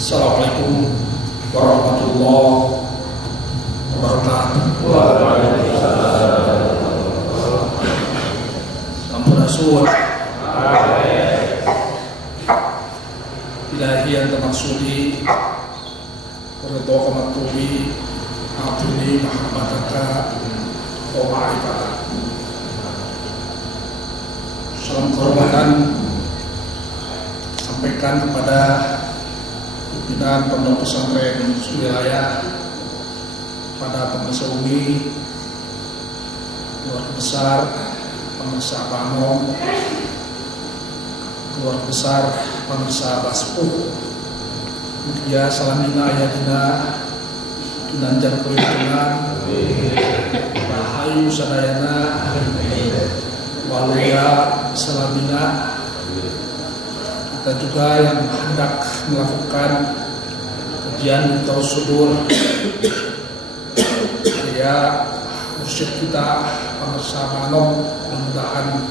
Assalamualaikum warahmatullahi wabarakatuh. Sampurasun. Ilahi anta maksudi Warito kamatuli Atuni mahabbataka wa ma'rifataka. Salam kehormatan sampaikan kepada pimpinan Pondok Pesantren Suriraya, pada pemirsa UMI, keluarga besar pemirsa Panom, keluarga besar pemirsa Baspuh, Mutia Salamina Ayadina Kinanjar Perhitungan, Rahayu Sadayana, Waluya Salamina, kita juga yang hendak melakukan kajian Tausudur ya mursyid kita pemirsa Manom, mudah-mudahan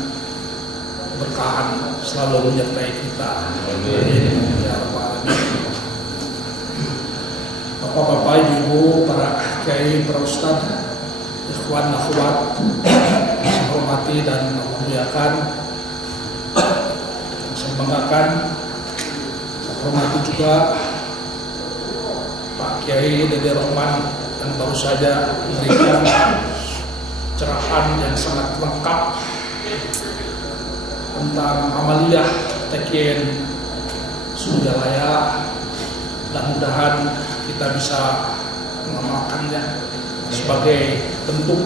berkahan selalu menyertai kita. Amin ya rabbal alamin. Bapak-bapak, ibu, para kiai, para ustaz, ikhwan, akhwat, saya hormati dan memuliakan, saya banggakan, saya hormati juga Pak Kiai Dede Rahman yang baru saja memberikan cerahan yang sangat lengkap tentang amaliyah Tekien Suriraya. Mudah-mudahan kita bisa mengamalkannya sebagai bentuk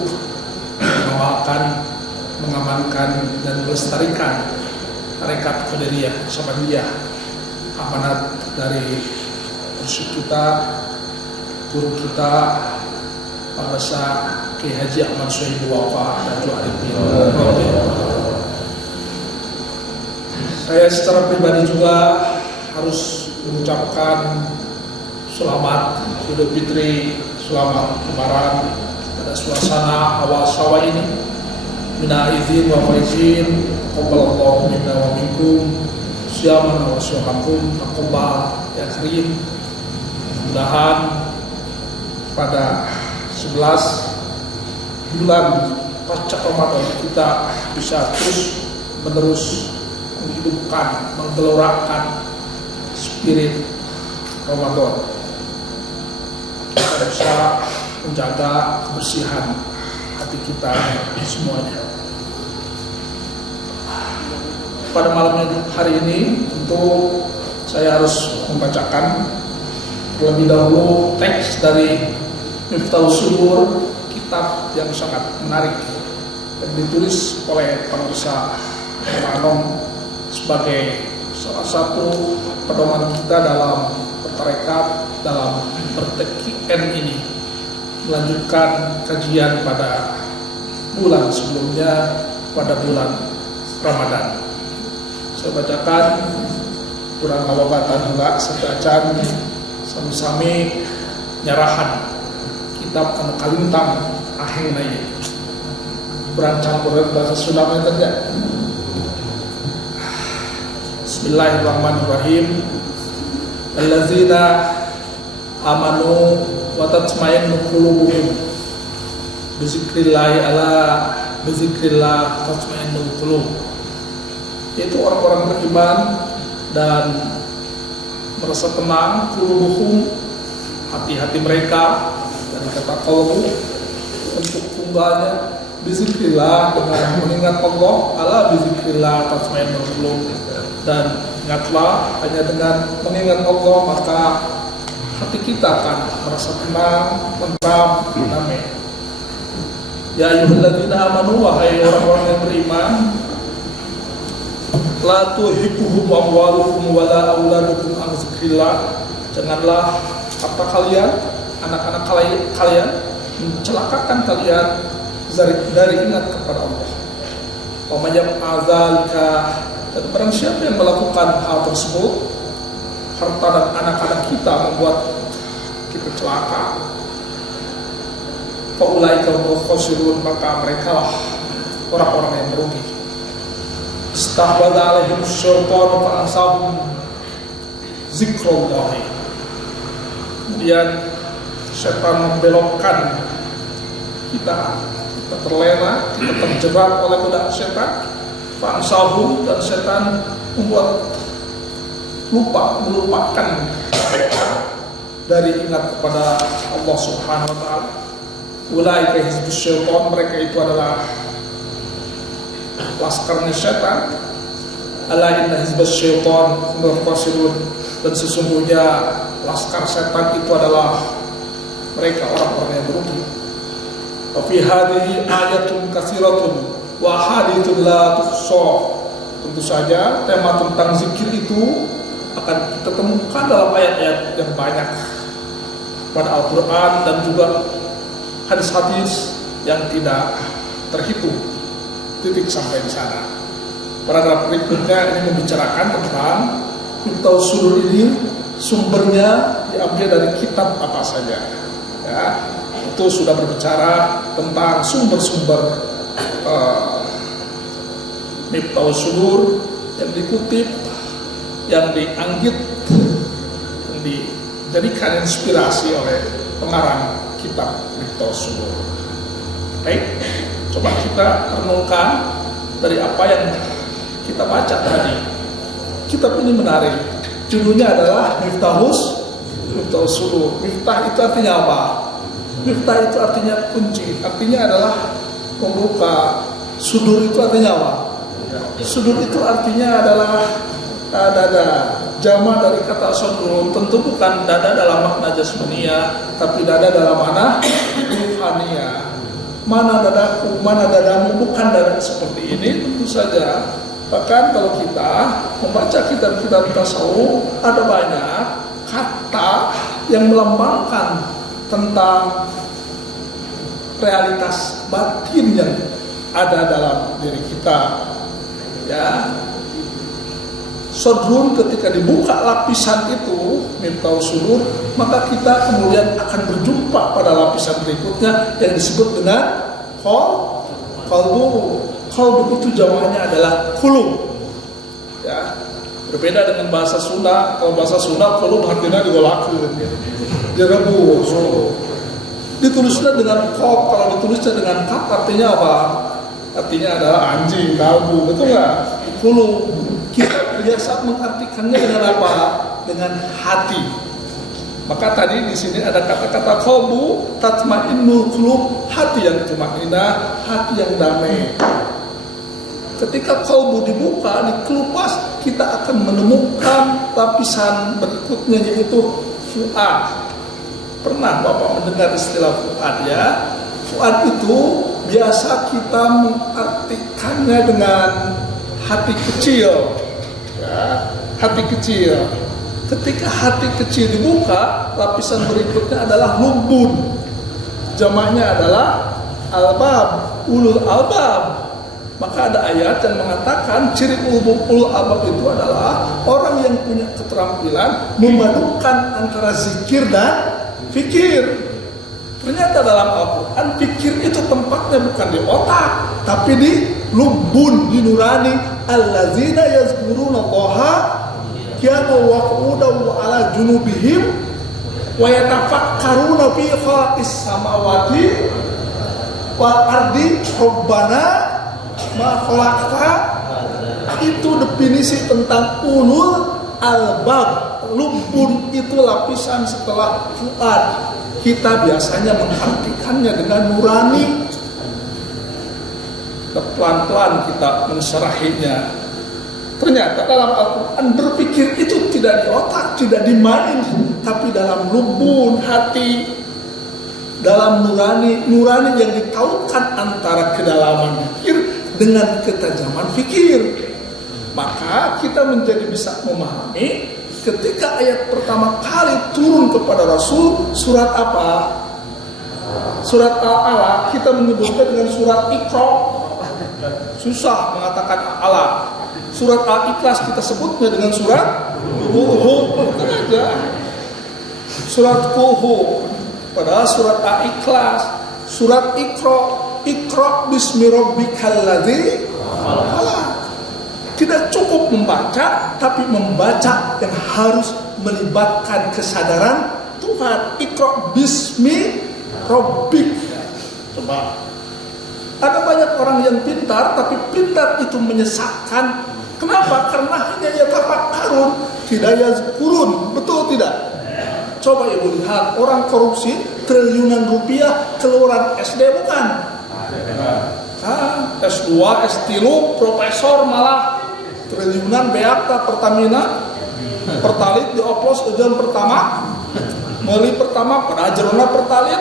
mengamalkan, mengamankan dan melestarikan tarekat Qadiriyah Sabaniyah, amanat dari mursyid kita, guru kita, Pak Basa Kiai Haji Ahmad Syahid Wafa dan Arifin. Saya secara pribadi juga harus mengucapkan selamat Idul Fitri, selamat Lebaran pada suasana awal sawah ini. Minal izin wa faizin, taqabbalallahu minna wa minkum, siyamana wa syuhakum, taqabbal ya karim. Mudah-mudahan pada 11 bulan pasca Ramadan kita bisa terus menerus menghidupkan, menggelorakan spirit Ramadan. Kita bisa menjaga kebersihan hati kita semuanya. Pada malam hari ini tentu saya harus membacakan terlebih dahulu teks dari Miftahus Subur, kitab yang sangat menarik yang ditulis oleh penulis Manom sebagai salah satu pedoman kita dalam bertarekat, dalam bertekien ini, melanjutkan kajian pada bulan sebelumnya, pada bulan Ramadan. Saya bacakan kurang ngawabatan juga sebacan sami-sami nyarahan kitab anu kalintang aheng naya berancang kuret bahasa Sundanya tadi. Bismillahirrahmanirrahim. Allazina amanu wa tatma'innu qulubuhum bizikrillah tatma'innul qulub. Itu orang-orang beriman dan merasa tenang qulubuhum, hati-hati mereka, dari kata qalbu untuk tunggalnya bizikrillah, dengan mengingat Allah, ala bizikrillah tatma'innul qulub. Dan ingatlah, hanya dengan mengingat Allah maka hati kita akan merasa tenang, tentram, damai. Ya ayyuhalladzina amanu, wahai orang-orang yang beriman, la tuhibuhum amwalukum wala auladukum an zikrillah. Janganlah harta kalian, anak-anak kalian mencelakakan kalian dari ingat kepada Allah. Wa may yaf'alka, dan barang siapa yang melakukan hal tersebut, harta dan anak-anak kita membuat kita celaka, fa ulaika hum khasirun, maka mereka lah orang-orang yang merugi. Istahwadha alaihim syaitan fa'ansahum zikrullah. kemudian setan membelokkan kita terlena, kita terjerat oleh godaan setan, fansahum, dan setan membuat melupakan mereka dari ingat kepada Allah Subhanahu wa taala. Ulaika hizbus syaitan, mereka itu adalah laskarnya setan. Ala inna hizbus syaitan humul khasirun, dan sesungguhnya laskar setan itu adalah mereka orang-orang yang merugi. Wa fi hadhihi ayatun katsiratun wa hadithun la tuhsa. Tentu saja tema tentang zikir itu akan kita temukan dalam ayat-ayat yang banyak pada Al-Quran dan juga hadis-hadis yang tidak terhitung. Titik sampai di sana. Paragraf berikutnya ini membicarakan tentang Miftahus Sudur ini sumbernya diambil dari kitab apa saja. Ya, itu sudah berbicara tentang sumber-sumber Miftahus Sudur yang dikutip, yang dianggit, yang dijadikan inspirasi oleh pengarang kitab Miftahus Sudur. Baik, coba kita renungkan dari apa yang kita baca tadi. Kitab ini menarik. Judulnya adalah Miftahus Sudur. Miftah itu artinya apa? Miftah itu artinya kunci. Artinya adalah pembuka. Sudur itu artinya apa? Sudur itu artinya adalah dada. Jama dari kata sudurun, tentu bukan dada dalam makna jasmania, tapi dada dalam makna ruhania. Mana dadaku, mana dadamu, bukan dada seperti ini, tentu saja. Bahkan kalau kita membaca kitab-kitab tasawuf, ada banyak kata yang melambangkan tentang realitas batin yang ada dalam diri kita. Ya, sodrun, ketika dibuka lapisan itu Miftahus Sudur, maka kita kemudian akan berjumpa pada lapisan berikutnya yang disebut dengan qalbu. Qalbu itu jawabannya adalah qulub. Ya, berbeda dengan bahasa Sunda. Kalau bahasa Sunda qulub artinya digolakeun, direbus. Ditulisnya dengan qaf, kalau ditulisnya dengan kaf artinya apa? Artinya adalah anjing, kalbu, betul nggak? Qulub. Kita biasa mengartikannya dengan apa? Dengan hati. Maka tadi di sini ada kata-kata qalbu, tatmainnul qulub, hati yang tumainah, hati yang damai. Ketika qalbu dibuka, dikelupas, kita akan menemukan lapisan berikutnya, yaitu fuad. Pernah Bapak mendengar istilah fuad ya? Fuad itu biasa kita mengartikannya dengan hati kecil. Ya, hati kecil. Ketika hati kecil dibuka, lapisan berikutnya adalah lubun. Jamaknya adalah albab, ulul albab. Maka ada ayat yang mengatakan ciri ulul albab itu adalah orang yang punya keterampilan memadukan antara zikir dan fikir. Ternyata dalam Al-Quran fikir itu tempatnya bukan di otak, tapi di lubun, di nurani. Allazina yazkuruna Allaha qiyaman wa qu'udan wa ala junubihim wa yatafakkaruna fi khalqis samawati wal ardi rabbana ma khalaqta. Itu definisi tentang ulul albab. Lubun itu lapisan setelah fuad. Kita biasanya mengartikannya dengan nurani. Pelan-pelan kita mensyarahinya. Ternyata dalam Al-Quran berpikir itu tidak di otak, tidak di mind, tapi dalam lubun hati, dalam nurani yang ditautkan antara kedalaman pikir dengan ketajaman fikir. Maka kita menjadi bisa memahami ketika ayat pertama kali turun kepada Rasul, surat apa? Surat Al-Alaq, kita menyebutnya dengan surat Iqra. Susah mengatakan Al-Alaq. Surat Al-Ikhlas kita sebutnya dengan surat Qul. Bukan aja. Surat Qul. Padahal surat Al-Ikhlas, surat Iqra. Iqra bismi rabbikal ladzi khalaq. Tidak cukup membaca, tapi membaca yang harus melibatkan kesadaran Tuhan. Iqra bismi rabbik. Coba. Ada banyak orang yang pintar, tapi pintar itu menyesatkan. Kenapa? Karena hanya yatafakkarun, tidak yazkurun. Betul tidak? Coba ibu lihat, orang korupsi triliunan rupiah keluaran SD bukan? S2, S3, profesor malah triliunan beakta Pertamina, Pertalit dioplos ujian pertama, beli pertama pada ajarona Pertalit,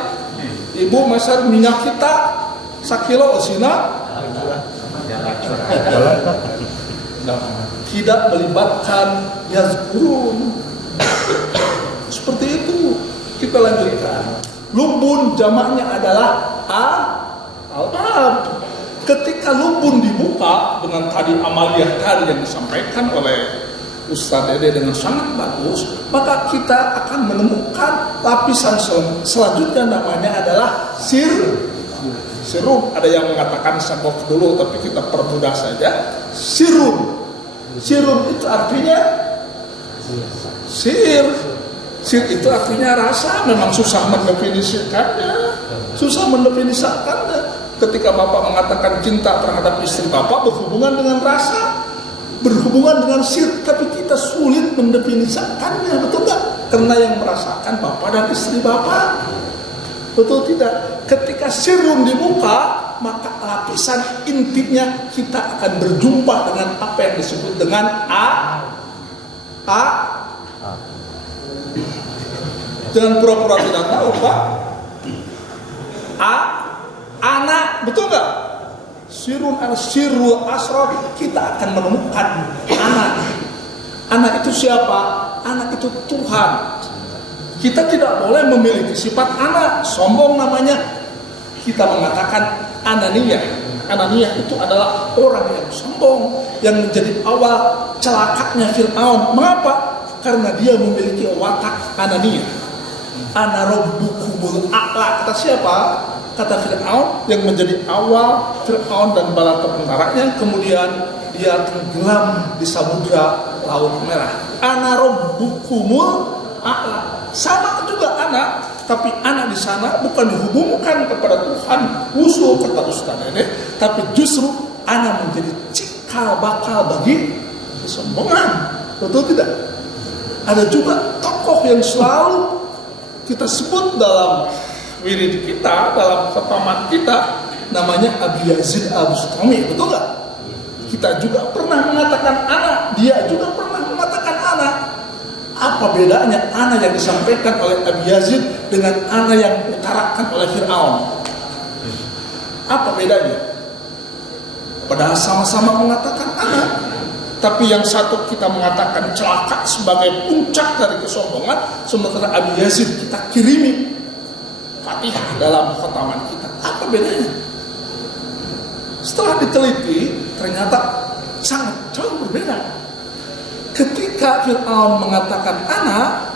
ibu masyar minyak kita sakilo osina, tidak melibatkan yazkurun. Seperti itu. Kita lanjutkan. Lumbun jamaknya adalah al-ab. Ketika lumbun dibuka dengan tadi amaliyah tadi yang disampaikan oleh Ustaz Dede dengan sangat bagus, maka kita akan menemukan lapisan selanjutnya, namanya adalah sirum. Ada yang mengatakan sakof dulu, tapi kita permudah saja. Sirum itu artinya sir itu artinya rasa. Memang susah mendefinisikannya. Ketika bapak mengatakan cinta terhadap istri bapak berhubungan dengan rasa, berhubungan dengan sir, tapi kita sulit mendefinisikannya, betul nggak? Karena yang merasakan bapak dan istri bapak, betul tidak? Ketika sirun dibuka, maka lapisan intinya kita akan berjumpa dengan apa yang disebut dengan jangan pura-pura tidak tahu, Pak. Anak, betul nggak? Sirul asror, kita akan menemukan anak. Anak itu siapa? Anak itu Tuhan. Kita tidak boleh memiliki sifat anak, sombong namanya. Kita mengatakan ananiyah. Ananiyah itu adalah orang yang sombong, yang menjadi awal celakanya Fir'aun. Mengapa? Karena dia memiliki watak ananiyah. Ana rabbukumul a'la. Kata siapa? Kata Fir'aun, yang menjadi awal Fir'aun dan bala tentaranya. Kemudian dia tenggelam di samudra Laut Merah. Ana rabbukumul a'la. Sama juga anak, tapi anak di sana bukan dihubungkan kepada Tuhan usul, kata Ustaz Dede, tapi justru anak menjadi cikal bakal bagi kesombongan. Betul tidak? Ada juga tokoh yang selalu kita sebut dalam wirid kita, dalam khataman kita, namanya Abi Yazid Al-Bustami, betul nggak? Kita juga pernah mengatakan anak, dia juga pernah mengatakan anak. Apa bedanya anak yang disampaikan oleh Abi Yazid dengan anak yang diutarakan oleh Fir'aun? Apa bedanya? Padahal sama-sama mengatakan anak, tapi yang satu kita mengatakan celaka sebagai puncak dari kesombongan, sementara Abi Yazid kita kirimi Fatihah dalam khataman kita. Apa bedanya? Setelah diteliti, ternyata sangat jauh berbeda. Ketika Fir'aun mengatakan anak,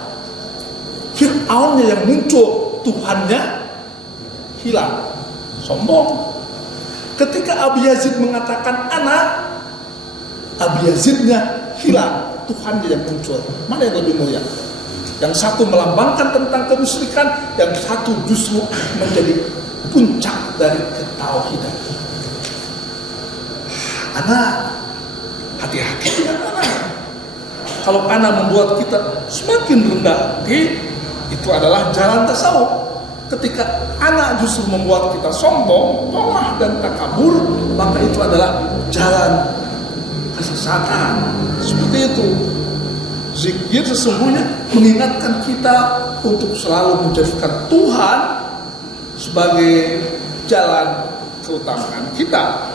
Fir'aunnya yang muncul, Tuhannya hilang, sombong. Ketika Abi Yazid mengatakan anak, Abi Yazidnya hilang, Tuhannya yang muncul. Mana yang lebih mulia? Yang satu melambangkan tentang kemusyrikan, yang satu justru menjadi puncak dari ketauhidan. Anak, hati-hati dengan anak. Kalau anak membuat kita semakin rendah hati, itu adalah jalan tasawuf. Ketika anak justru membuat kita sombong, lemah dan takabur, maka itu adalah jalan kesesatan. Seperti itu. Zikir sesungguhnya mengingatkan kita untuk selalu menjadikan Tuhan sebagai jalan keutamaan kita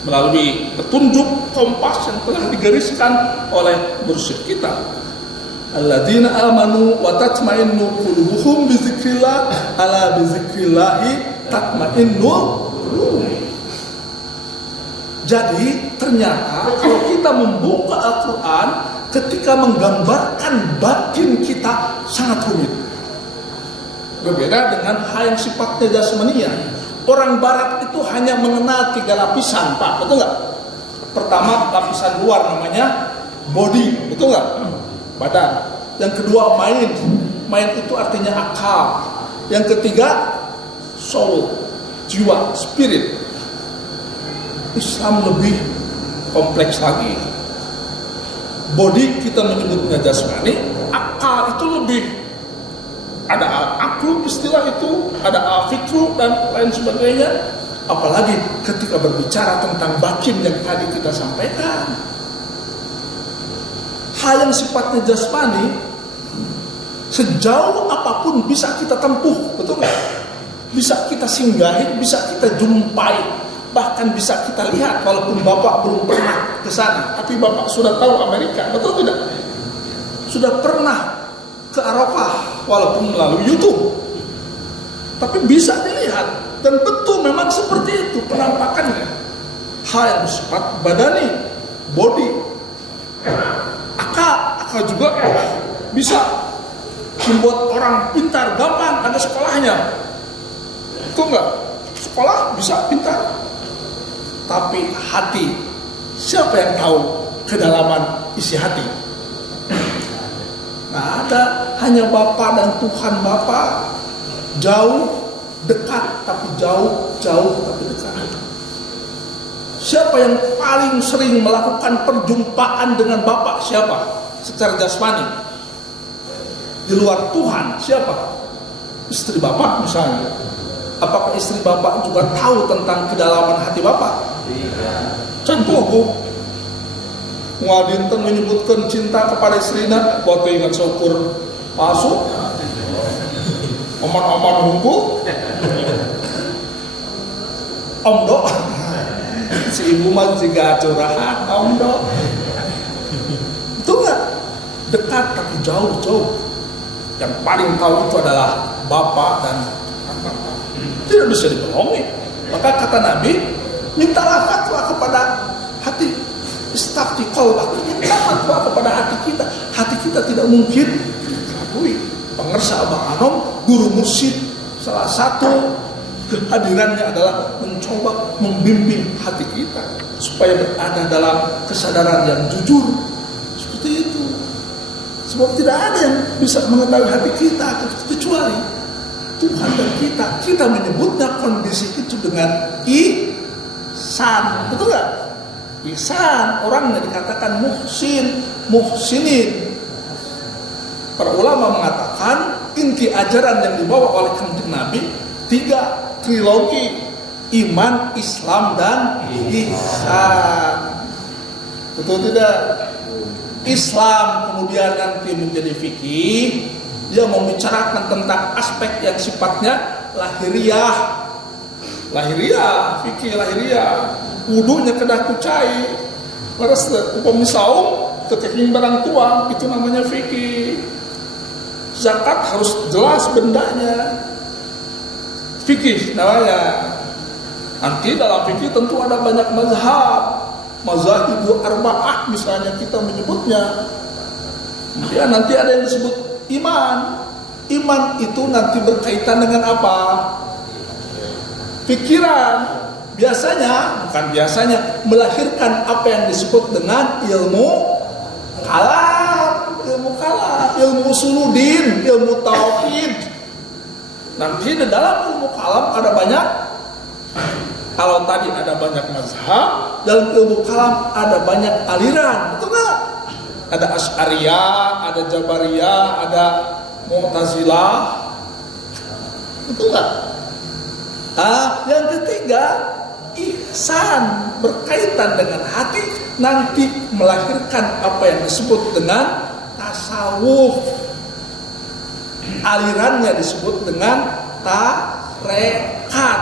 melalui petunjuk kompas yang telah digariskan oleh mursyid kita. Alladzina amanu wa tatma'innu qulubuhum bi dzikrillah, ala bi dzikrillah tatma'innu qulub. Jadi ternyata kalau kita membuka Al-Quran, ketika menggambarkan batin kita sangat rumit. Berbeda dengan hal yang sifatnya jasmania. Orang barat itu hanya mengenal 3 lapisan, Pak, betul nggak? Pertama, lapisan luar namanya body, betul nggak? Badan. Yang kedua, Mind itu artinya akal. Yang ketiga, soul, jiwa, spirit. Islam lebih kompleks lagi. Body kita menyebutnya jasmani, akal itu lebih. Ada aklu istilah itu, ada fikru dan lain sebagainya. Apalagi ketika berbicara tentang batin yang tadi kita sampaikan. Hal yang sifatnya jasmani, sejauh apapun bisa kita tempuh, betul nggak? Bisa kita singgahi, bisa kita jumpai, bahkan bisa kita lihat. Walaupun Bapak belum pernah ke sana, tapi Bapak sudah tahu Amerika, betul tidak? Sudah pernah ke Arafah, walaupun melalui YouTube, tapi bisa dilihat. Dan betul memang seperti itu penampakannya. Hal yang bersifat badani, body, akal juga bisa membuat orang pintar, gampang, ada sekolahnya. Itu enggak? Sekolah bisa pintar. Tapi hati, siapa yang tahu kedalaman isi hati? Nah, ada, hanya Bapa dan Tuhan Bapa. Jauh, dekat, tapi jauh tapi dekat. Siapa yang paling sering melakukan perjumpaan dengan Bapa? Siapa? Secara jasmani. Di luar Tuhan, siapa? Istri Bapak misalnya. Apakah istri Bapak juga tahu tentang kedalaman hati Bapak? Contoh, Bu. Muadinten menyebutkan cinta kepada istrinya, buat ingat syukur masuk. Oman-oman hukum. Omdo. Si ibu mah juga curahan, omdo. Itu enggak dekat tapi jauh. Yang paling tahu itu adalah Bapak dan Bapak. Tidak bisa dibohongi. Maka kata Nabi, mintalah fatwa kepada hati. Istafti qalbak, minta fatwa kepada hati kita. Hati kita tidak mungkin dikelabui. Pengersa Abah Anom, guru mursyid, salah satu kehadirannya adalah mencoba membimbing hati kita supaya berada dalam kesadaran yang jujur. Seperti itu. Sebab tidak ada yang bisa mengetahui hati kita kecuali Tuhan dan kita. Kita menyebutnya kondisi itu dengan ihsan. Betul nggak? Ihsan, orangnya dikatakan muhsinin. Para ulama mengatakan inti ajaran yang dibawa oleh Kanjeng Nabi 3 trilogi: iman, Islam, dan ihsan. Betul tidak? Islam kemudian nanti menjadi fikih. Dia membicarakan tentang aspek yang sifatnya lahiriah, fikih lahiriah. Wudunya kedah kucai, laras upami saum kekeking barang tuang, itu namanya fikih. Zakat harus jelas bendanya, fikih namanya. Nanti dalam fikih tentu ada banyak mazhabu arba'ah misalnya kita menyebutnya. Kemudian nanti ada yang disebut iman. Iman itu nanti berkaitan dengan apa? Pikiran. Bukan biasanya melahirkan apa yang disebut dengan ilmu kalam, ilmu usuluddin, ilmu tauhid. Nanti di dalam ilmu kalam ada banyak. Kalau tadi ada banyak mazhab, dalam ilmu kalam ada banyak aliran, betul nggak? Ada Asy'ariyah, ada Jabariyah, ada Mu'tazilah, betul nggak? Yang ketiga, ihsan, berkaitan dengan hati, nanti melahirkan apa yang disebut dengan tasawuf. Alirannya disebut dengan tarekat.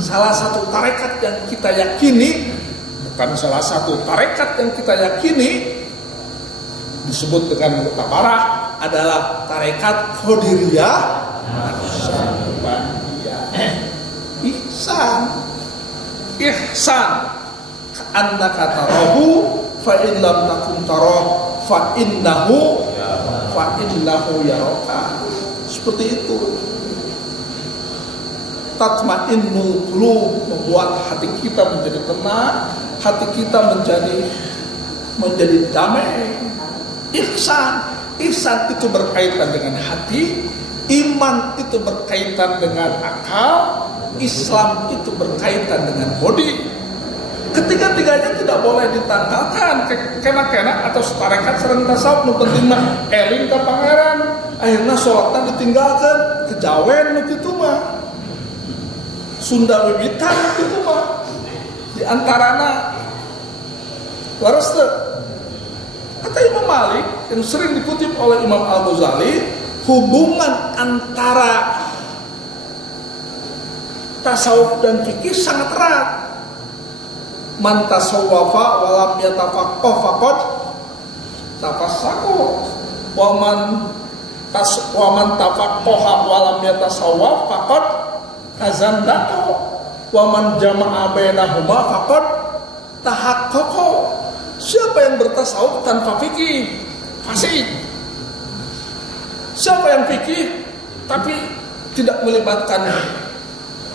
Salah satu tarekat yang kita yakini, bukan salah satu tarekat yang kita yakini disebut dengan mutabarah adalah tarekat Qadiriyah Naqsyabandiyah. Ihsan annaka tarahu fa in lam takun tarah fa innahu yaraka. Seperti itu. Tatmainnul qulub, membuat hati kita menjadi tenang, hati kita menjadi damai. Ihsan, ihsan itu berkaitan dengan hati, iman itu berkaitan dengan akal, Islam itu berkaitan dengan body. Ketiga-tiganya tidak boleh ditanggalkan kena-kena atau tarekat sereng tasawuf. Nu penting mah eling ka pangeran, akhirnya sholatnya ditinggalkan kejawen nu kitu mah Sunda wiwitan kitu mah di antarana waras teu. Kata Imam Malik yang sering dikutip oleh Imam Al-Ghazali, hubungan antara tasawuf dan fikih sangat erat. Man tasawwafa walam yatafaqqah faqad tafassaqo wa man tafaqqaha walam yatasawwaf faqad kazandaqo wa man jama'a bainahuma faqad tahaqqaqo. Siapa yang bertasawuf tanpa fikih fasik. Siapa yang fikih tapi tidak melibatkan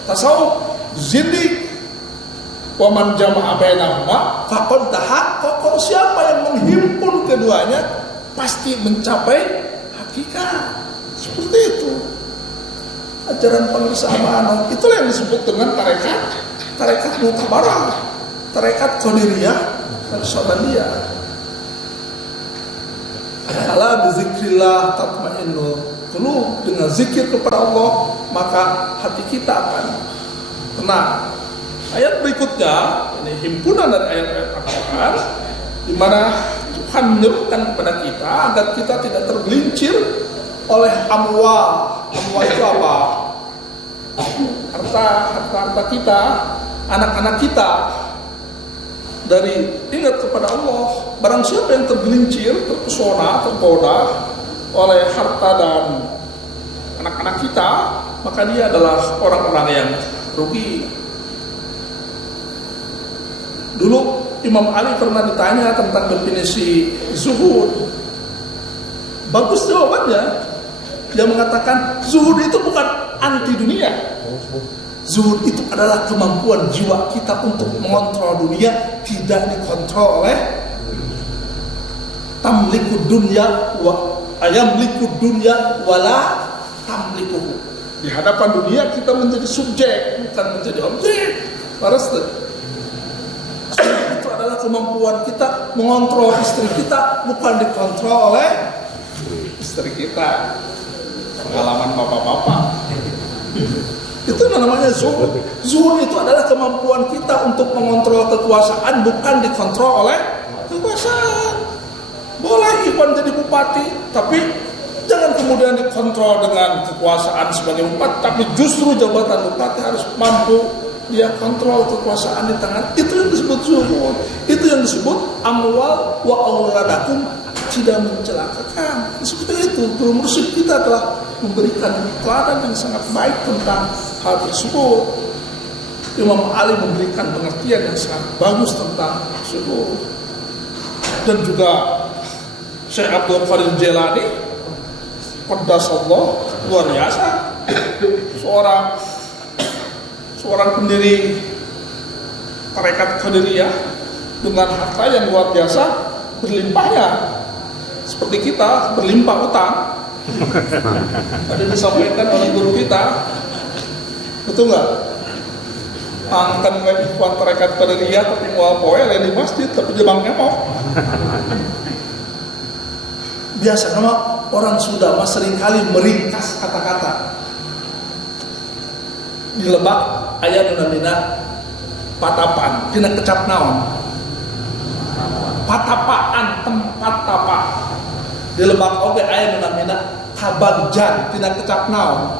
tasawuf zindik. Wa man jama'a bainahuma faqad tahaqqaqa. Siapa yang menghimpun keduanya pasti mencapai hakikat. Seperti itu ajaran pengsamaan. Itulah yang disebut dengan tarekat mutabarah, tarekat qadiriyah dan syadaliyah. Ala bizikrillah tatma'innul qulub. Dengan zikir kepada Allah maka hati kita akan tenang. Ayat berikutnya, ini himpunan dari ayat-ayat Al-Quran, di mana Tuhan menyerukan kepada kita agar kita tidak tergelincir oleh amwal. Amwal itu apa? Harta kita, anak-anak kita. Dari ingat kepada Allah. Barang siapa yang tergelincir, terpesona, tergoda oleh harta dan anak-anak kita, maka dia adalah orang-orang yang rugi. Dulu Imam Ali pernah ditanya tentang definisi zuhud. Bagus jawabannya. Dia mengatakan zuhud itu bukan anti dunia. Zuhud itu adalah kemampuan jiwa kita untuk mengontrol dunia, tidak dikontrol oleh tamlikud dunya wa ayamlikud dunya wala tamlikuhu. Di hadapan dunia kita menjadi subjek, bukan menjadi objek. Waras tuh. Itu adalah kemampuan kita mengontrol istri kita, bukan dikontrol oleh istri kita. Pengalaman bapak-bapak. Itu namanya zuhud. Zuhud itu adalah kemampuan kita untuk mengontrol kekuasaan, bukan dikontrol oleh kekuasaan. Boleh Iwan jadi bupati, tapi jangan kemudian dikontrol dengan kekuasaan sebagai bupati, tapi justru jabatan bupati harus mampu dia kontrol kekuasaan di tangan. Itu yang disebut zuhud. Itu yang disebut amwal wa auladakum, tidak mencelakakan. Seperti itu. Guru mursyid kita telah memberikan teladan yang sangat baik tentang hal tersebut. Imam Ali memberikan pengertian yang sangat bagus tentang zuhud. Dan juga Syekh Abdul Qadir Jailani, qaddasallah, luar biasa. Seorang pendiri tarekat Qadiriyah dengan harta yang luar biasa, berlimpahnya seperti kita berlimpah utang. Tadi disampaikan oleh guru kita, betul nggak? Angkan ikhwan tarekat Qadiriyah tapi mual poe lain di masjid tapi jebangnya mau. Biasa nama orang Sunda mas seringkali meringkas kata-kata. Di Lebak aya nu namina patapan, tina kecap naon? Patapaan, tempat tapak. Di Lebak oge aya nu namina kabagjan, tina kecap naon?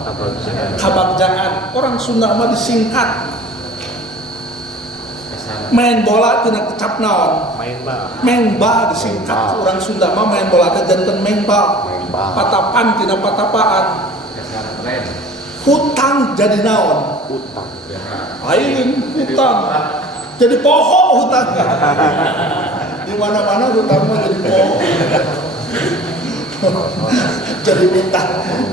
Kabagjaan. Orang Sunda mah disingkat. Main bola tina kecap naon? Main bal disingkat. Orang Sunda mah main bola teh janten main bal. Patapan tina patapaan. Hutang jadi naon? Hutang. Lain hutang. Jadi pohon hutang. Di mana-mana hutang mah jadi pohon. Jadi hutang.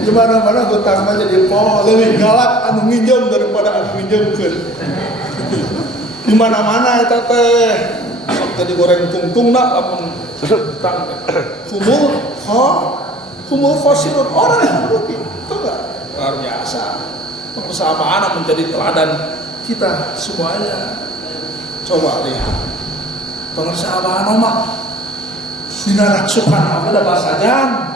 Di mana-mana hutang mah jadi pohon. Lebih galak anu nginjem daripada anu nginjemkeun. Di mana-mana eta teh sok digoreng tungtung nak lamun hutang. Kumul humul khosirun, orang yang merugi. Itu enggak? Luar biasa. Persamaan menjadi teladan kita semuanya. Coba lihat persamaan mah dinaraksukan apa ada bahasajan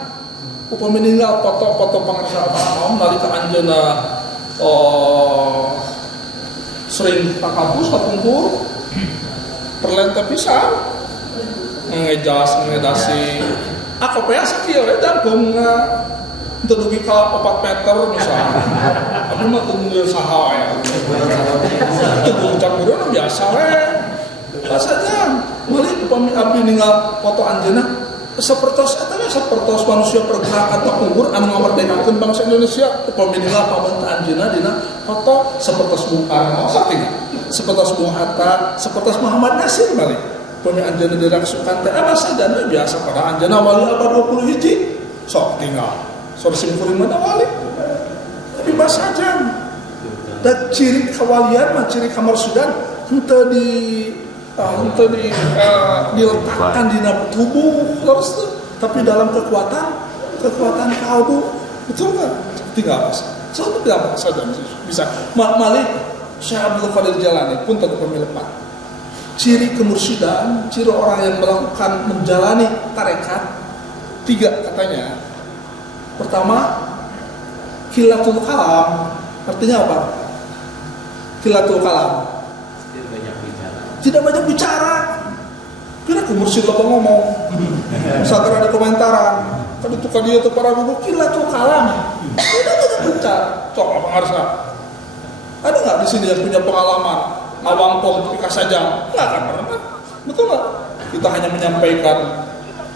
upami meninggal foto-foto persamaan nalika anjeunna sering ka kampus ka pungkur perlente pisan ngedasi akopea sakieu eta gongna teu dugi ka 4 meter misalnya abi mah teu ngeun saha wae teu buncak urang biasa we bahasajan malik upami abdi ninggal foto anjeunna sapertos eta we sapertos manusia pergerakan ka pungkur anu ngamerdekakeun bangsa Indonesia upami ninggal pamenta anjeunna dina foto sapertos Bung Karno saking sapertos Bung Hatta sapertos Muhammad Nasir balik upami anjeunna diraksukan teh bahasajan we biasa pada anjeunna wali abad 21 sok tinggal sore simkuring mana wali tapi bahasajan dan ciri kawalian mah ciri kamarsudan henteu diletakkan di tubuh terus tapi dalam kekuatan kalbu betul nggak tinggal satu tidak saja bisa Malik Syekh Abdul Qadir Jalani pun tentu pemilepan ciri kemursyidaan ciri orang yang melakukan menjalani tarekat 3 katanya. Pertama khilatul kalam artinya apa? Khilatul kalam tidak banyak bicara. Kira ke mursyid lo ngomong. Saat ada komentaran, tadi tuh dia tuh para guru khilatul kalam. Tidak banyak bicara. Coba Bang Arsa. Ada nggak di sini yang punya pengalaman ngawang politika saja? Nggak kan pernah. Betul nggak? Kita hanya menyampaikan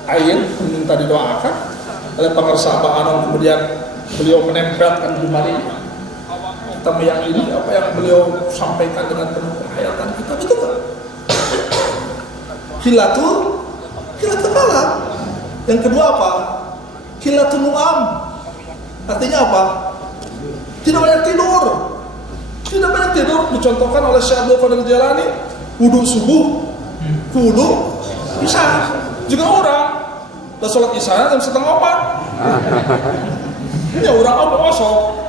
ayat minta didoakan oleh pengarsa Abah Anom, kemudian beliau menempelkan di mari. Kita meyakini apa yang beliau sampaikan dengan penuh penghayatan kita, betul nggak? Khilatul kalam. Yang kedua apa? Khilatul nu'am. Artinya apa? Tidak banyak tidur. Tidak banyak tidur dicontohkan oleh Syekh Abdul Qadir Jalani. Wudu subuh, wudu isya. Juga orang dah sholat isya jam 3:30. Ya orang apa kosong.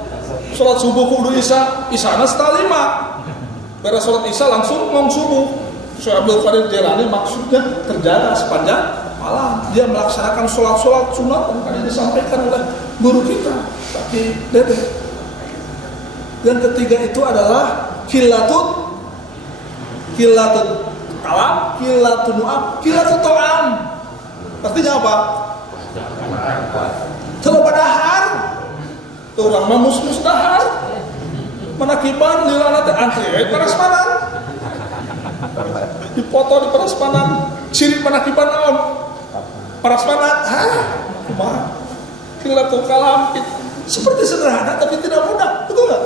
Sholat subuh wudu isya, isyana 4:30. Beres sholat isya langsung ngomong subuh. Syekh Abdul Qadir Jalani maksudnya terjaga sepanjang malam. Dia melaksanakan sholat sunat yang disampaikan oleh guru kita, Pak Dede. Yang ketiga itu adalah khilatul kalam, khilatul nu'am, khilatul to'am. Artinya apa? Terlalu dahar. Orang mamus dahar. Menakiban lilana teh antri parasmanan. Dipoto di parasmanan. Ciri menakiban naon? Parasmanan. Kumaha? Khilatul kalam seperti sederhana tapi tidak mudah, betul enggak?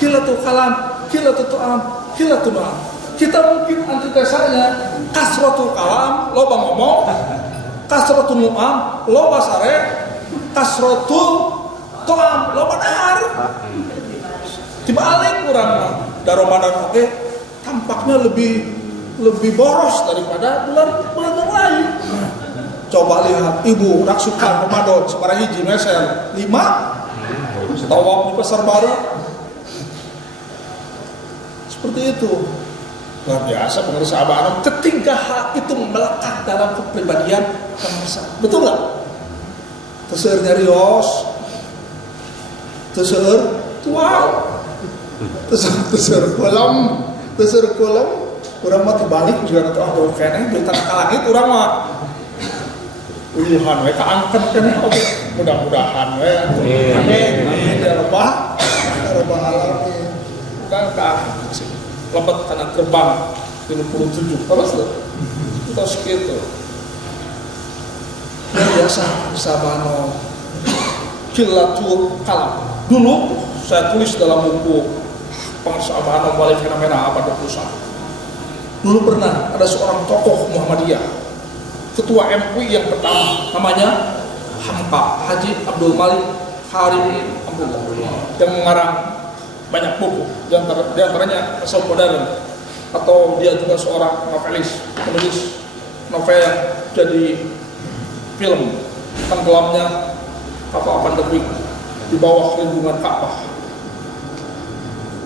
Khilatul kalam, khilatul to'am, khilatul nu'am. Kita mungkin antitesanya kasratul kalam, loba ngomong, kasratul nu'am, loba sare, kasratul to'am, loba dahar. Dibalik kurang Ramadan oke, tampaknya lebih boros daripada bulan yang lain. Coba lihat ibu raksukan Ramadan separah hiji meser 5 tawaf di pasar baru seperti itu. Luar biasa pengarsa Abah Anom ketika hal itu melekat dalam kepribadian pengarsa. Betul nggak? Terseur nyarios, terseur tual, terseur kolam, orang mah terbalik juga nanti bau keneh di tanah kalangit orang mah uyuhan we kaangkat keneh oke mudah-mudahan we amin ya rabbal alamin kan lebat tanah terbang 57 terus tuh kita segitu yang biasa sabano khilatul kalam. Dulu saya tulis dalam buku pengarsa Abah Anom Wali Fenomena Abad 21. Dulu pernah ada seorang tokoh Muhammadiyah, ketua MUI yang pertama, namanya Hamka Haji Abdul Malik Harim Abdullah, yang mengarang banyak buku, di antaranya Tasawuf Modern, atau dia juga seorang novelis, penulis novel jadi film tenggelamnya kapal Panderwik di bawah lindungan Ka'bah.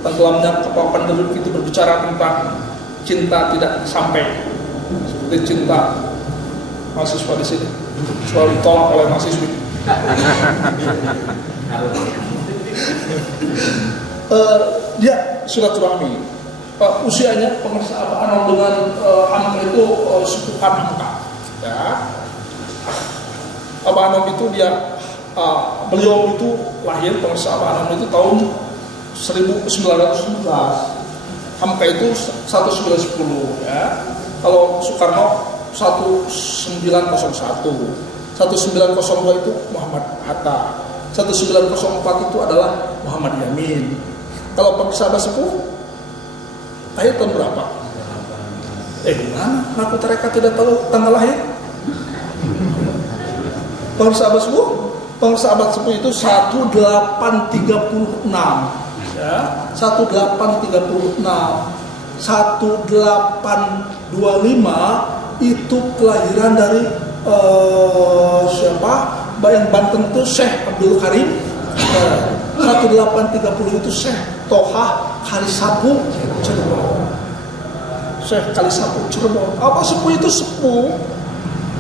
Tenggelamnya kapal Panderwik itu berbicara tentang cinta tidak sampai, seperti cinta mahasiswa di sini selalu ditolak oleh mahasiswi. Dia silaturahmi. Usianya pemirsa Abah Anom dengan Hamka itu sepupuan Hamka. Ya. Abah Anom itu beliau itu lahir, pemirsa Abah Anom itu tahun 1911. Hamka itu 1910 ya. Kalau Soekarno 1901. 1902 itu Muhammad Hatta. 1904 itu adalah Muhammad Yamin. Kalau pemirsa Abah Sepuh lahir tahun berapa? Gimana? Ngaku mereka tidak tahu tanggal lahir? Pemirsa Abah Sepuh? Pemirsa Abah Sepuh itu 1836 ya, 1836. 1825 itu kelahiran dari siapa? Yang Banten itu Syekh Abdul Karim. 1830 itu Syekh Toha Kalisapu Cirebon. Syekh Kalisapu Cirebon. Apa sepuh itu sepuh?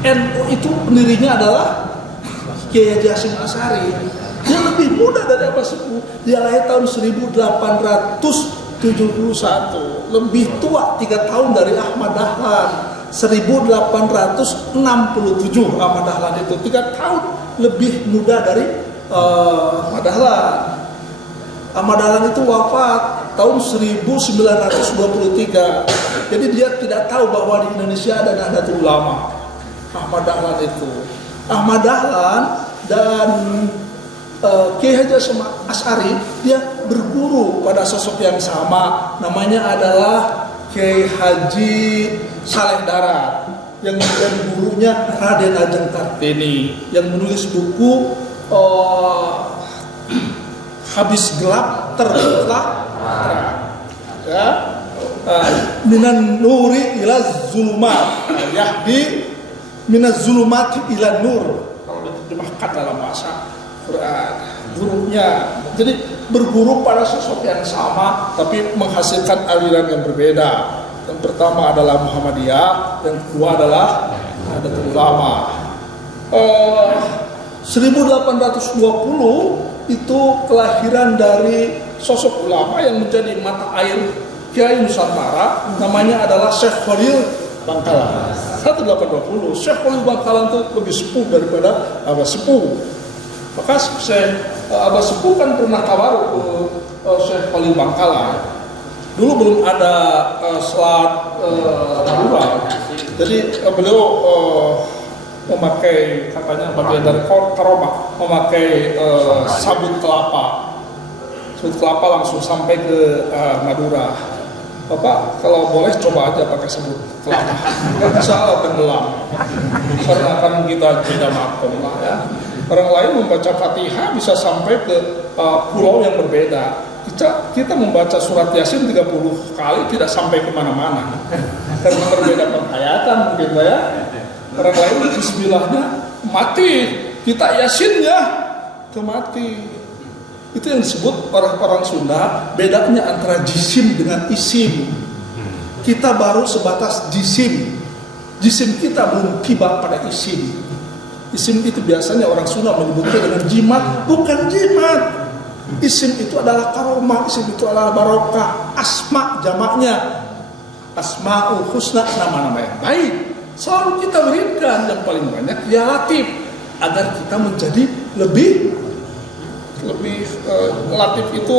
NU itu pendirinya adalah Kiai Haji Hasyim Asy'ari. Dia lebih muda dari Abah Sepuh. Dia lahir tahun 1871. Lebih tua 3 tahun dari Ahmad Dahlan. 1867 Ahmad Dahlan itu 3 tahun lebih muda dari Ahmad Dahlan. Ahmad Dahlan itu wafat tahun 1923. Jadi dia tidak tahu bahwa di Indonesia ada Nahdlatul Ulama. Ahmad Dahlan itu. Ahmad Dahlan dan Kiai Haji Hasyim Asy'ari dia berguru pada sosok yang sama, namanya adalah Kiai Haji Saleh Darat, yang menjadi gurunya Raden Ajeng Kartini, yang menulis buku Habis Gelap Terbitlah Terang, ya, Minan Nuri ila Zulumat, Yahdi Minaz Zulumati ila Nur, kalau diterjemahkan dalam bahasa Quran. Gurunya jadi berguru pada sosok yang sama tapi menghasilkan aliran yang berbeda. Yang pertama adalah Muhammadiyah, yang kedua adalah Nahdlatul Ulama. 1820 itu kelahiran dari sosok ulama yang menjadi mata air Kiai Nusantara, namanya adalah Syekh Khalil Bangkalan. 1820 Syekh Khalil Bangkalan itu lebih sepuh daripada Abah Sepuh. Maka Syekh Abah Sepuh kan pernah tawaruk ke Syekh Khalil Bangkalan. Dulu belum ada selat Madura, jadi beliau memakai, katanya bagian dari karomah, memakai sabut kelapa. Sabut kelapa langsung sampai ke Madura. Bapak kalau boleh coba aja pakai sabut kelapa, insya Allah tenggelam. Karena kan kita beda makom lah ya. Orang lain membaca Fatihah bisa sampai ke pulau yang berbeda. Kita membaca surat Yasin 30 kali tidak sampai kemana-mana. Karena berbeda penghayatan mungkin ya. Orang lain bismillahnya mati, kita Yasinnya ke mati. Itu yang disebut orang-orang Sunda, bedanya antara jisim dengan isim. Kita baru sebatas jisim. Jisim kita belum tiba pada isim. Isim itu biasanya orang Sunda menyebutnya dengan jimat, bukan jimat. Isim itu adalah karomah, isim itu adalah barokah, asma jamaknya. Asmaul husna, nama-nama yang baik. Selalu kita berikan yang paling banyak ya latif, agar kita menjadi lebih latif itu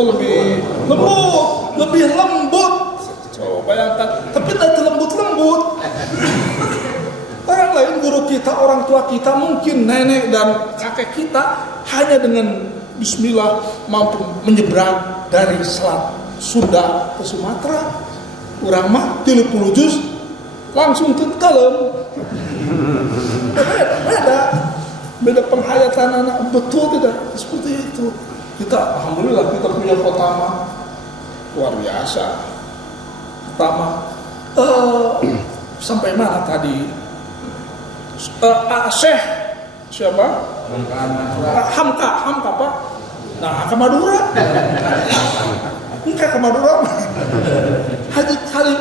lebih lembut. Coba bayangkan, tapi tidak lembut-lembut. Orang lain, guru kita, orang tua kita, mungkin nenek dan kakek kita hanya dengan bismillah mampu menyeberang dari Selat Sunda ke Sumatera. Urang mah 30 juz langsung ke kalem. Beda penghayatan anak, betul tidak? Seperti itu. Kita alhamdulillah kita punya kota mah luar biasa. Pertama sampai mana tadi? Syekh siapa? Hamka Pak. Nah, ke Madura. Enggak ke Madura. Haji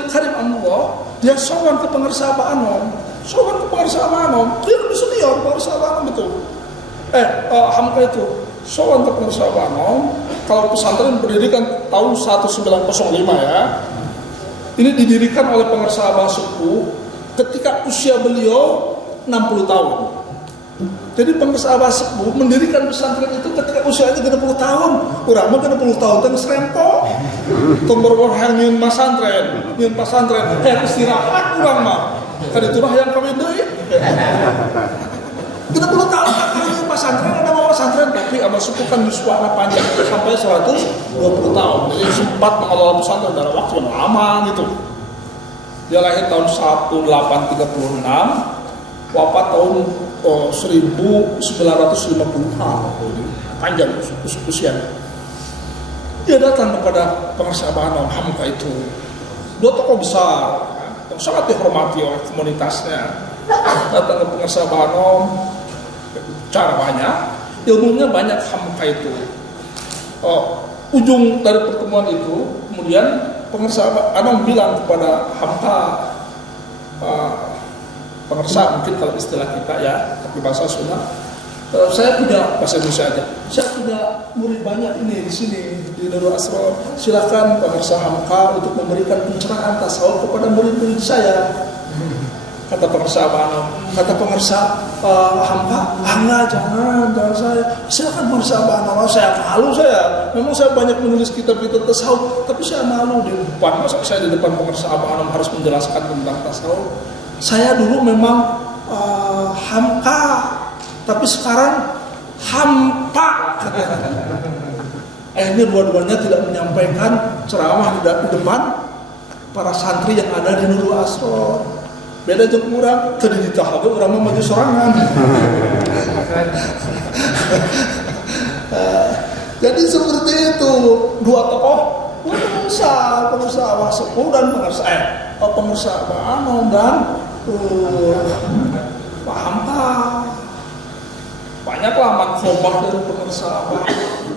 Karim Amrullah dia sowan ke Pengarsa Abah Anom. Dia lebih senior Pengarsa Abah Anom itu. Hamka itu sowan ke Pengarsa Abah Anom. Kalau pesantren berdirikan tahun 1905 ya. Ini didirikan oleh Pengarsa Abah Sepuh ketika usia beliau 60 tahun. Jadi Pengarsa Abah Sepuh mendirikan pesantren itu ketika usianya 30 tahun. Urang mah 30 tahun teh serempok. Tong berwarhang nyeun pasantren, istirahat urang mah. Kan itu yang kawin deui. 30 tahun kan nyeun pasantren ada mau pesantren tapi Abah Sepuh kan yuswana panjang sampai 120 tahun. Jadi sempat mengelola pesantren dalam waktu yang lama gitu. Dia lahir tahun 1836, wafat tahun 1950-an, panjang usia. Dia datang kepada Pengarsa Abah Anom, Hamka itu. Dua tokoh besar yang sangat dihormati oleh komunitasnya. Datang ke Pengarsa Abah Anom, cara banyak, ilmunya banyak Hamka itu. Ujung dari pertemuan itu, kemudian Pengarsa Abah Anom bilang kepada Hamka, pengarsa mungkin kalau istilah kita ya, tapi bahasa Sunda, saya punya bahasa Indonesia aja. Saya punya murid banyak ini di sini di Nurul Asrar. Silakan pengarsa Hamka untuk memberikan pencerahan tasawuf kepada murid-murid saya. Kata Pengarsa Abah Anom. Kata Pengarsa Hamka, enggak, jangan saya. Silakan Pengarsa Abah Anom. Saya malu saya. Memang saya banyak menulis kitab-kitab tasawuf, tapi saya malu di depan. Masa saya di depan Pengarsa Abah Anom harus menjelaskan tentang tasawuf? Saya dulu memang Hamka, tapi sekarang Hampa. Akhirnya dua-duanya tidak menyampaikan ceramah di depan para santri yang ada di Nurul Asrar. Beda jeung urang, teu ditahage urang mah maju sorangan. Jadi seperti itu, dua tokoh pengarsa Abah Sepuh dan Pengarsa Abah Anom dan Pak Hamka. Banyaklah makromah dari Pengarsa Abah itu.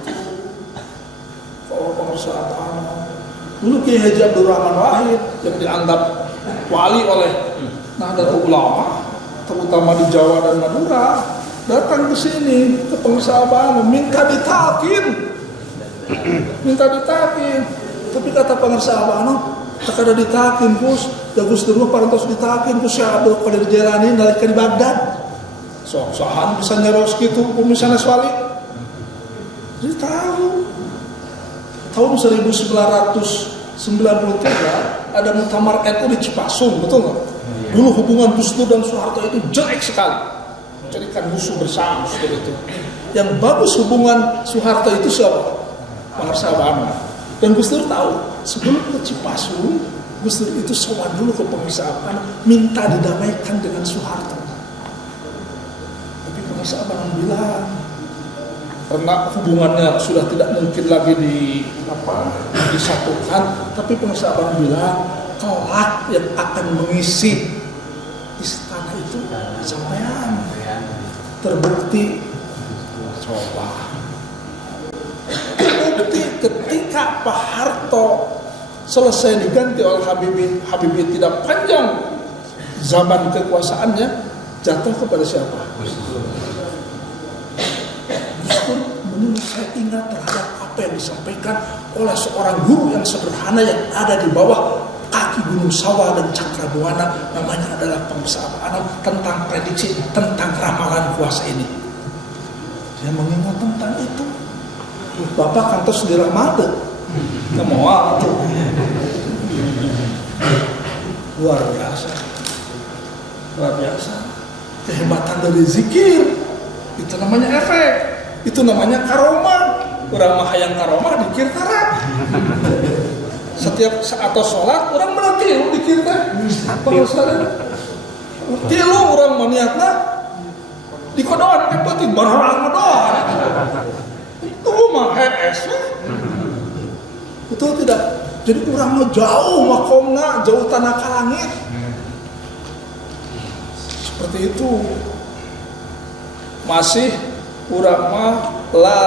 Kalau Pengarsa Abah Anom dulu Kiai Haji Abdul Rahman Wahid yang dianggap wali oleh Nahdlatul Ulama, terutama di Jawa dan Madura, datang ke sini ke Pengarsa Abah Anom minta ditalkin. Tapi kata Pengarsa Abah Anom, tak ada ditakin Gus, ya Gus dulu parantos ditakin Gus ya Abdul Qadir Jailani nalika di Baghdad. Sohan bisa nyeros gitu, misalnya swali. Jadi tahun 1993 ada muktamar NU di Cipasung, betul nggak? Dulu hubungan Gus Dur dan Soeharto itu jelek sekali, jadikan musuh bersama seperti itu. Yang bagus hubungan Soeharto itu siapa? Pengarsa Abah Anom. Dan Gus Dur tahu, sebelum ke Cipasung, Gus Dur itu sowan dulu ke Pengarsa Abah Anom, minta didamaikan dengan Soeharto. Tapi Pengarsa Abah Anom bilang, karena hubungannya sudah tidak mungkin lagi disatukan, tapi Pengarsa Abah Anom bilang, kelak yang akan mengisi istana itu sampean. Terbukti coba. Terbukti ketika Pak Harto selesai diganti oleh Habibie tidak panjang zaman kekuasaannya, jatuh kepada siapa? Gus Dur. Menurut saya ingat terhadap apa yang disampaikan oleh seorang guru yang sederhana yang ada di bawah kaki Gunung Sawah dan Cakrabuana, namanya adalah Pengarsa Abah Anom, tentang prediksi, tentang ramalan kuasa ini. Saya mengingat tentang itu. Bapak kantor di Ramadan, mau itu luar biasa. Kehebatan dari zikir itu namanya efek, itu namanya karomah. Orang mahayang karomah dikir tarak. Setiap saat sholat orang menatilu dikir teh. Tilu orang maniatna dikodoan kepetin barang ngodoan. Itu mah HS. Betul tidak? Jadi orang jauh makomna, jauh tanah ka langit. Seperti itu. masih urang mah la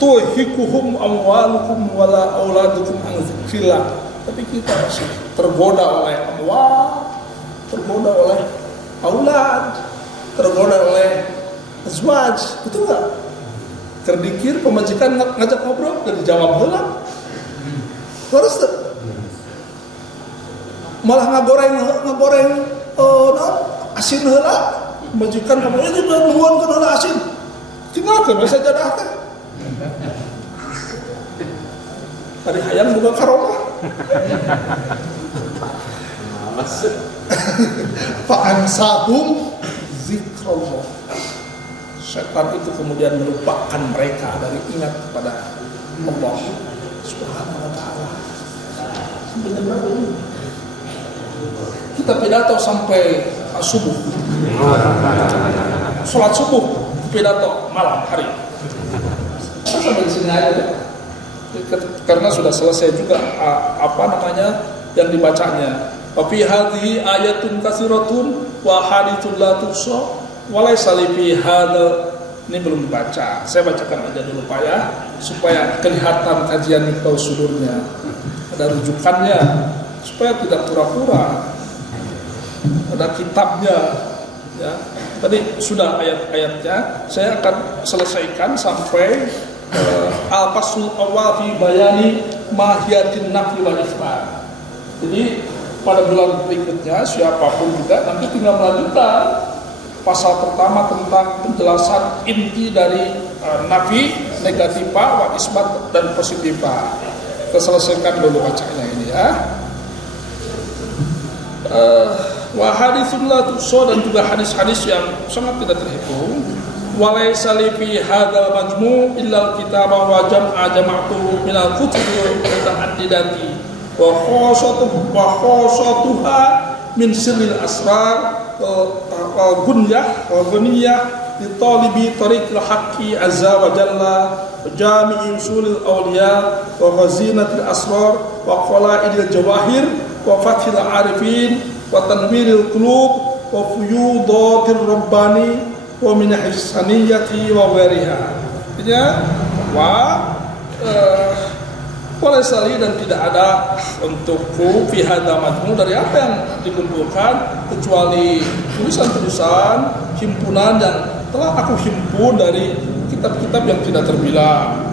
tuhikuhum amwalukum wala auladukum an dzikrillah. Tapi kita masih tergoda oleh amwal, tergoda oleh aulad, tergoda oleh azwaj, betul nggak? Terdikir pemajikan ngajak ngobrol dan dijawab heula. Terus malah ngagoreng asin heula. Pemajikan kamu ini udah nuhunkeun heula asin. Tinggalkeun we sajadah teh. Tadi hayang buka karomah. Fa'ansahum zikrullah. Syaitan itu kemudian melupakan mereka dari ingat kepada Allah Subhanahu wa ta'ala. Kita pidato sampai subuh. Sholat subuh, pidato malam hari. Sampai di sini aja deh. Karena sudah selesai juga yang dibacanya. Wa fi hadhihi ayatun katsiratun wa hadithun la tuhsa wa laysa li fi hadzal. Ini belum dibaca. Saya bacakan aja dulu Pak ya, supaya kelihatan kajian Miftahus Sudurnya. Ada rujukannya supaya tidak pura-pura. Ada kitabnya ya. Tadi sudah ayat-ayatnya. Saya akan selesaikan sampai al-faslul awwal fi bayani mahiyatin nafi wal isbat. Jadi pada bulan berikutnya siapapun juga nanti tinggal melanjutkan pasal pertama tentang penjelasan inti dari nafi, negativa, wa isbat dan positiva. Kita selesaikan dulu bacanya ini ya. Wa haditsun la tuhsa, dan juga hadis-hadis yang sangat tidak terhitung. Walaysa li fi hadzal majmu' illa al-kitab wa jama'tu min al-kutubi muta'addidati wa khassatuha min sirril asrar wa gunyah li talibi tariqil haqqi azza wa jalla wa jami'i usulil awliya wa ghazinatil asrar wa qala'idil jawahir wa fathil arifin wa tanwiril qulub wa fuyudatir rabbani wa min hisaniyati wa ghairiha. Artinya oleh sali, dan tidak ada untukku fi hadza majmu' dari apa yang dikumpulkan kecuali tulisan-tulisan himpunan yang telah aku himpun dari kitab-kitab yang tidak terbilang,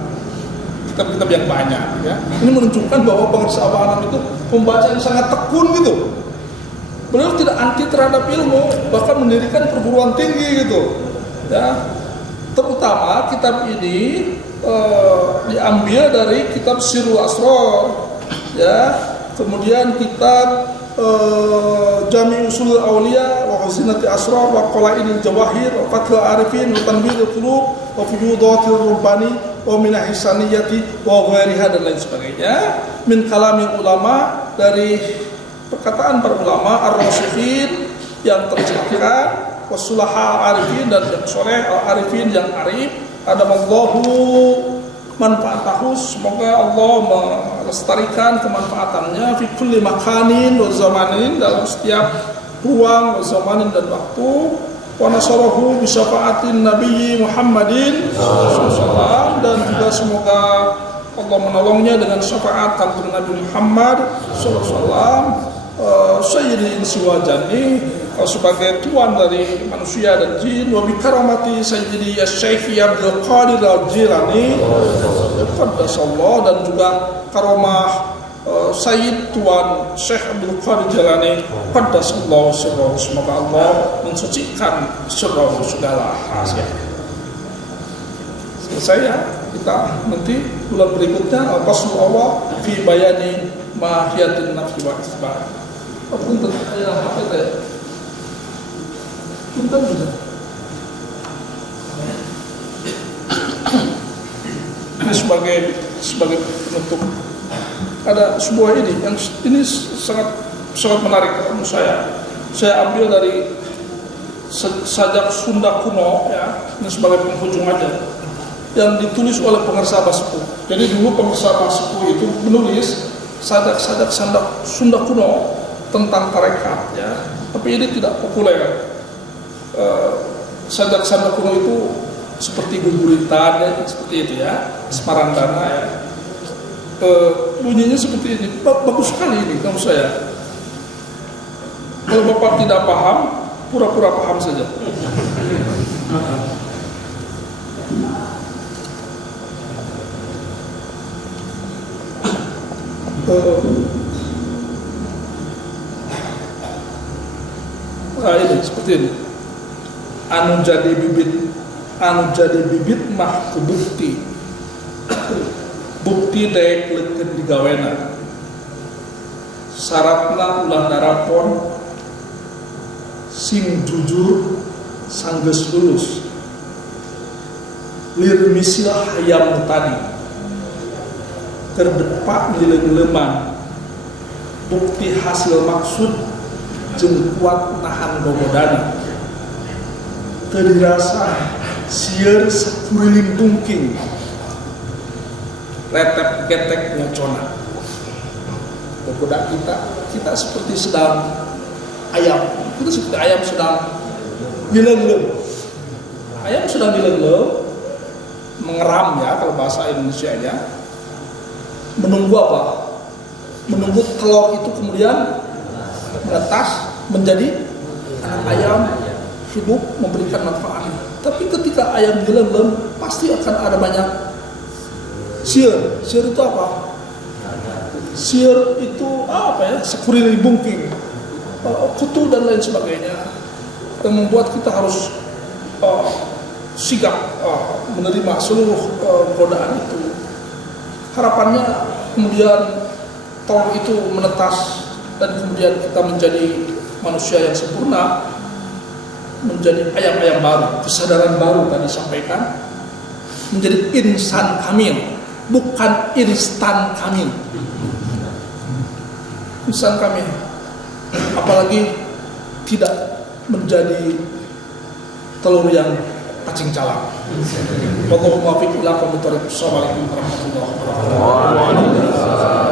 kitab-kitab yang banyak ya. Ini menunjukkan bahwa pengarsa Abu itu pembaca yang sangat tekun gitu. Beliau tidak anti terhadap ilmu, bahkan mendirikan perguruan tinggi gitu ya. Terutama kitab ini diambil dari kitab Sirrul Asrar ya, kemudian kitab Jami' Usul Auliya wa Khazinati Asrar wa Qala'idil Jawahir wa Fathul Arifin wa Tanwirul Qulub wa Fuyudatir Rabbani wa min hisaniyati wa ghairiha, dan lain sebagainya. Min kalamil ulama, dari perkataan para ulama ar-rasyidin yang tercerahkan, wasulaha al-arifin, dan yang soleh al-arifin yang arif. Adamallahu manfaatahu, semoga Allah melestarikan kemanfaatannya fi kulli makanin wa zamanin, dalam setiap ruang wa zamanin dan waktu. Wa nasarahu bi syafaatin nabiyyi Muhammadin sallallahu, dan juga semoga Allah menolongnya dengan syafaat kantong Nabi Muhammad sallallahu sayyidil insi wal janni, sebagai tuan dari manusia dan jin. Wa bi karamati sayyidi asy-syekh Abdul Qadir Al-Jilani qaddasallahu, dan juga karomah Sayyid Tuan Syekh Abdul Qadir Jilani qaddasallahu sirrahu, semoga Allah mensucikan sirrahu segala rahasia. Selesai ya, kita nanti bulan berikutnya al-faslul awwal fi bayani mahiyatin nafsi wa isbat. Punten aya HP teh. Punten juga. Ini sebagai penutup, ada sebuah ini sangat menarik menurut saya. Saya ambil dari sajak Sunda kuno ya, ini sebagai penghujung aja, yang ditulis oleh pengarsa Sepuh. Jadi dulu pengarsa Sepuh itu menulis sajak Sunda kuno tentang tarekat ya, tapi ini tidak populer. sajak kuno itu seperti guguritan ya, seperti itu ya, semarandana ya. Bunyinya seperti ini, bagus sekali ini kamu saya. Kalau Bapak tidak paham, pura-pura paham saja. Nah ini seperti ini. Anu jadi bibit mah kebukti. Bukti daek leukeun digawena. Syaratna ulah darapon sing jujur sanggeus lulus. Lir misil hayam tadi. Terdepak ngileung-leuman. Bukti hasil maksud jeung kuat nahan bogodana. Teu dirasa sieur sakuriling bungking. Letep getek ngocona. Bogoda kita seperti sedang ayam. Kita seperti ayam sedang ngileung-leung. Ayam sedang ngileung-leung, mengeram ya kalau bahasa Indonesianya. Menunggu apa? Menunggu telur itu kemudian menetas menjadi anak ayam hidup memberikan manfaat. Tapi ketika ayam ngileung-leung pasti akan ada banyak sieur. Sieur itu apa? Sieur itu apa ya? Sekuriling bungking, kutu dan lain sebagainya, yang membuat kita harus sigap menerima seluruh godaan itu. Harapannya kemudian telur itu menetas dan kemudian kita menjadi manusia yang sempurna, menjadi ayam-ayam baru, kesadaran baru tadi disampaikan, menjadi insan kamil, bukan instan kamil. Insan kamil, apalagi tidak menjadi telur yang cacing calak. Wallahu muwaffiq ila aqwamit thoriq. Assalamualaikum warahmatullahi wabarakatuh.